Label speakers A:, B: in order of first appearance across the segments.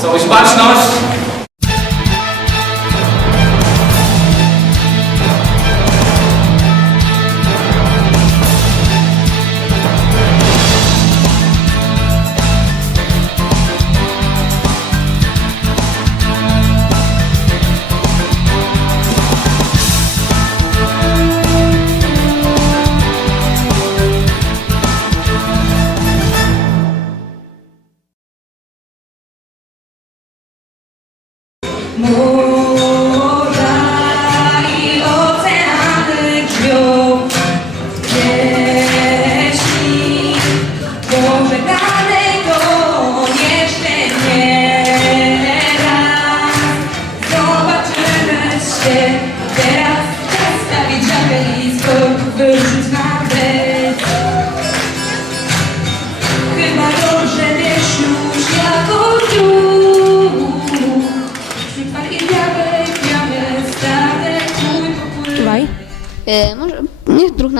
A: São
B: os
C: baixos nós.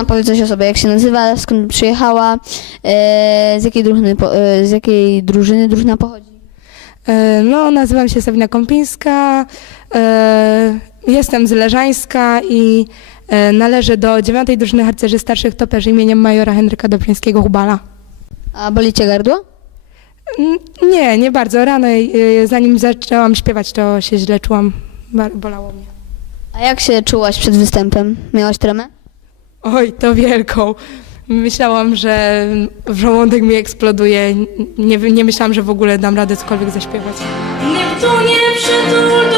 C: Niech druhna powie coś o sobie, jak się nazywa, skąd przyjechała, e, z jakiej drużyny, po, e, z jakiej drużyny drużyna pochodzi.
B: E, No, nazywam się Sabina Kąpińska, e, jestem z Leżańska i e, należę do dziewiątej drużyny harcerzy starszych toperzy imieniem majora Henryka Dobrzyńskiego-Hubala.
C: A boli cię gardło?
B: N- Nie, nie bardzo. Rano, e, zanim zaczęłam śpiewać, to się źle czułam. Bolało mnie.
C: A jak się czułaś przed występem? Miałaś tremę?
B: Oj, to wielką. Myślałam, że żołądek mi eksploduje. Nie, nie myślałam, że w ogóle dam radę cokolwiek zaśpiewać.
A: Neptunie przytul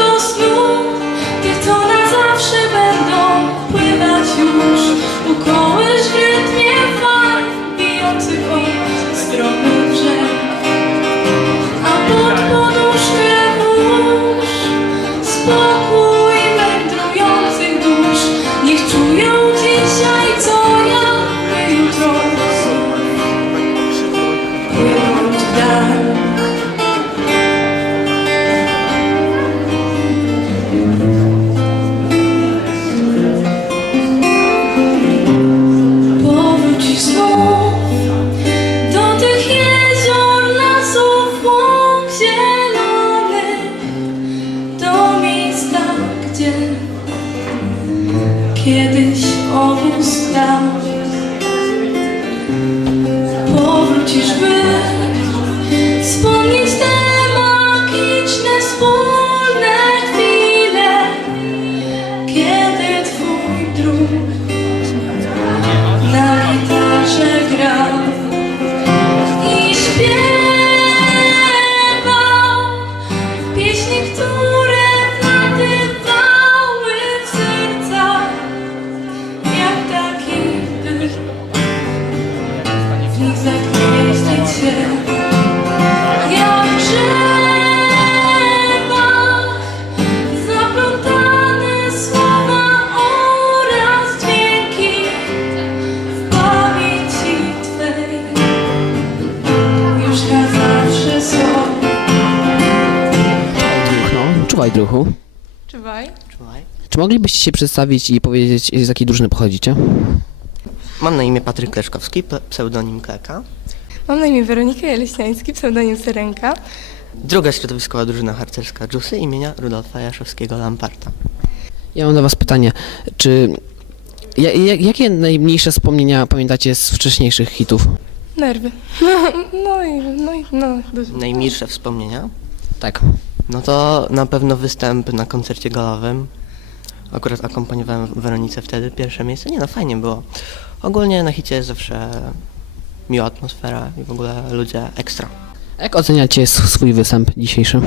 D: No, czuwaj druhu.
B: Czuwaj.
D: Czy moglibyście się przedstawić i powiedzieć, z jakiej drużyny pochodzicie?
E: Mam na imię Patryk Leszkowski, pe- pseudonim Kleka.
B: Mam na imię Weronika Jeleśniański, pseudonim Syrenka.
E: Druga środowiskowa drużyna harcerska Dżusy imienia Rudolfa Jaszowskiego Lamparta.
D: Ja mam do was pytanie, czy... Ja, ja, jakie najmniejsze wspomnienia pamiętacie z wcześniejszych hitów?
B: Nerwy. No i, no i, no. dużo.
E: Najmilsze wspomnienia?
D: Tak.
E: No to na pewno występ na koncercie galowym. Akurat akompaniowałem Weronice wtedy, pierwsze miejsce. Nie no, fajnie było. Ogólnie na hicie jest zawsze miła atmosfera i w ogóle ludzie ekstra.
D: Jak oceniacie swój występ dzisiejszy?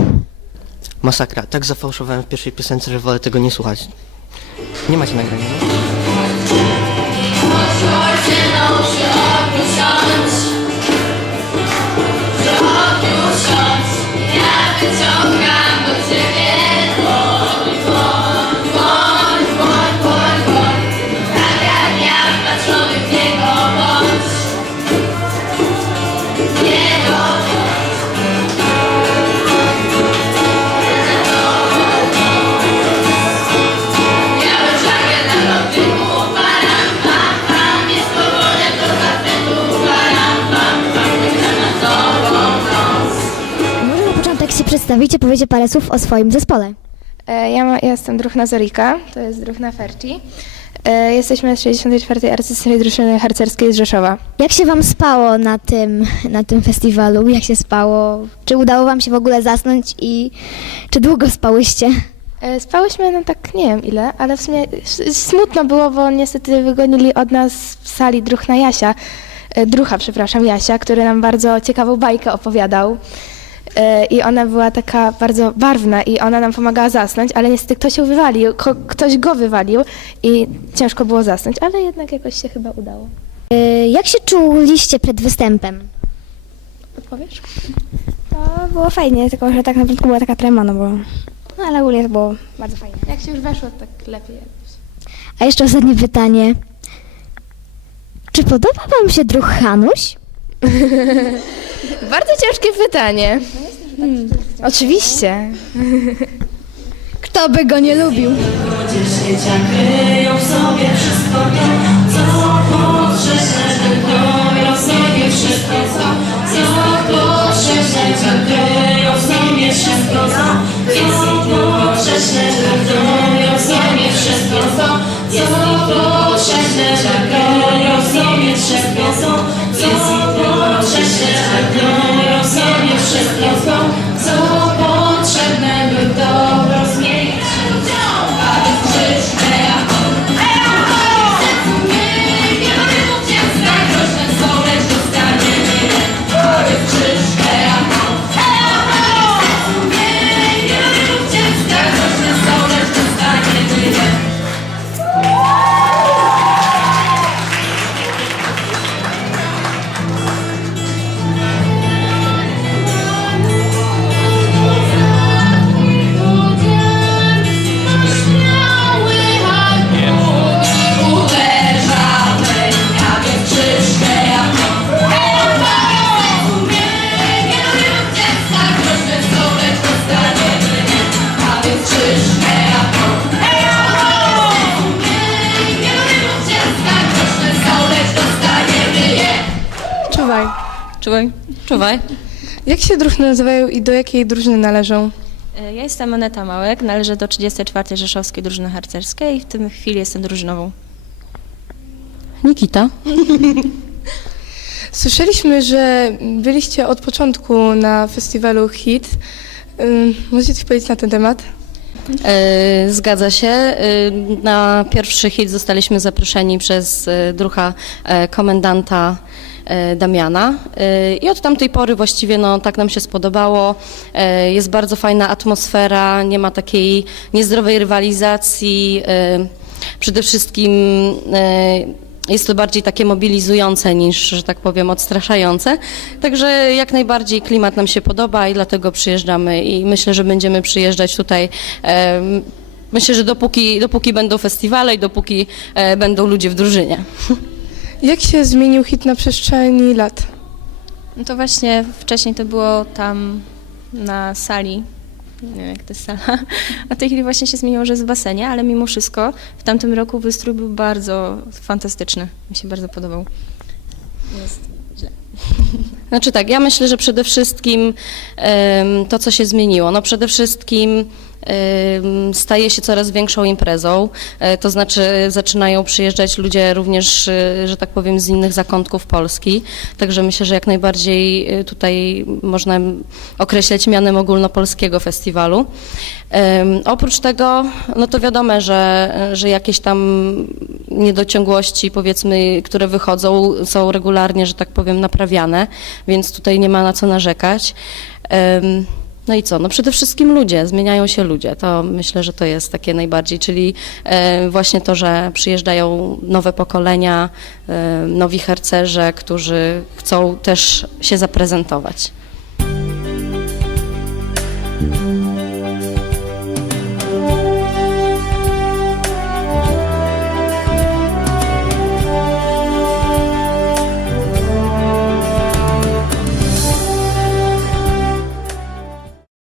E: Masakra. Tak zafałszowałem w pierwszej piosence, że wolę tego nie słuchać. Nie macie nagrania.
F: Przedstawicie, powiecie parę słów o swoim zespole.
G: E, Ja, ma, ja jestem druhna Zorika, to jest druhna Ferci. E, Jesteśmy z 64. Artystycznej Drużyny Harcerskiej z Rzeszowa.
F: Jak się wam spało na tym, na tym festiwalu? Jak się spało? Czy udało wam się w ogóle zasnąć i czy długo spałyście?
G: E, Spałyśmy no tak nie wiem ile, ale w sumie s- smutno było, bo niestety wygonili od nas w sali druhna Jasia, e, drucha przepraszam, Jasia, który nam bardzo ciekawą bajkę opowiadał. E, I ona była taka bardzo barwna i ona nam pomagała zasnąć, ale niestety ktoś ją wywalił, ko- ktoś go wywalił i ciężko było zasnąć, ale jednak jakoś się chyba udało.
F: Y, Jak się czuliście przed występem?
G: Odpowiesz?
F: To było fajnie, tylko że tak naprawdę była taka trema, no bo... No ale ogólnie to było bardzo fajnie.
G: Jak się już weszło, tak lepiej.
F: A jeszcze ostatnie pytanie. Czy podoba wam się druh Hanuś?
G: Bardzo ciężkie pytanie. Oczywiście.
F: Kto by go nie lubił?
A: to, co? To, co? To, co? To, co? To, co w sobie wszystko co potrzebne, by
B: Czuwaj,
H: czuwaj.
B: Jak się drużyny nazywają i do jakiej drużyny należą?
H: E, Ja jestem Aneta Małek, należę do 34. Rzeszowskiej Drużyny Harcerskiej i w tym chwili jestem drużynową. Nikita.
B: Słyszeliśmy, że byliście od początku na festiwalu HIT. Możecie coś powiedzieć na ten temat?
H: E, Zgadza się. E, Na pierwszy hit zostaliśmy zaproszeni przez drucha e, komendanta Damiana E, i od tamtej pory właściwie no, tak nam się spodobało. E, Jest bardzo fajna atmosfera, nie ma takiej niezdrowej rywalizacji. E, Przede wszystkim e, jest to bardziej takie mobilizujące niż, że tak powiem, odstraszające. Także jak najbardziej klimat nam się podoba i dlatego przyjeżdżamy i myślę, że będziemy przyjeżdżać tutaj. Myślę, że dopóki, dopóki będą festiwale i dopóki e, będą ludzie w drużynie.
B: Jak się zmienił HIT na przestrzeni lat?
H: No to właśnie wcześniej to było tam na sali. Nie wiem, jak to jest sala. A w tej chwili właśnie się zmieniło, że jest w basenie, ale mimo wszystko w tamtym roku wystrój był bardzo fantastyczny. Mi się bardzo podobał. Jest źle. Znaczy tak, ja myślę, że przede wszystkim em, to, co się zmieniło, no przede wszystkim staje się coraz większą imprezą, e, to znaczy zaczynają przyjeżdżać ludzie również, e, że tak powiem, z innych zakątków Polski, także myślę, że jak najbardziej e, tutaj można określać mianem ogólnopolskiego festiwalu. Oprócz tego, no to wiadomo, że, że jakieś tam niedociągłości, powiedzmy, które wychodzą, są regularnie, że tak powiem, naprawiane, więc tutaj nie ma na co narzekać. No i co? No przede wszystkim ludzie, zmieniają się ludzie. To myślę, że to jest takie najbardziej, czyli e, właśnie to, że przyjeżdżają nowe pokolenia, e, nowi harcerze, którzy chcą też się zaprezentować.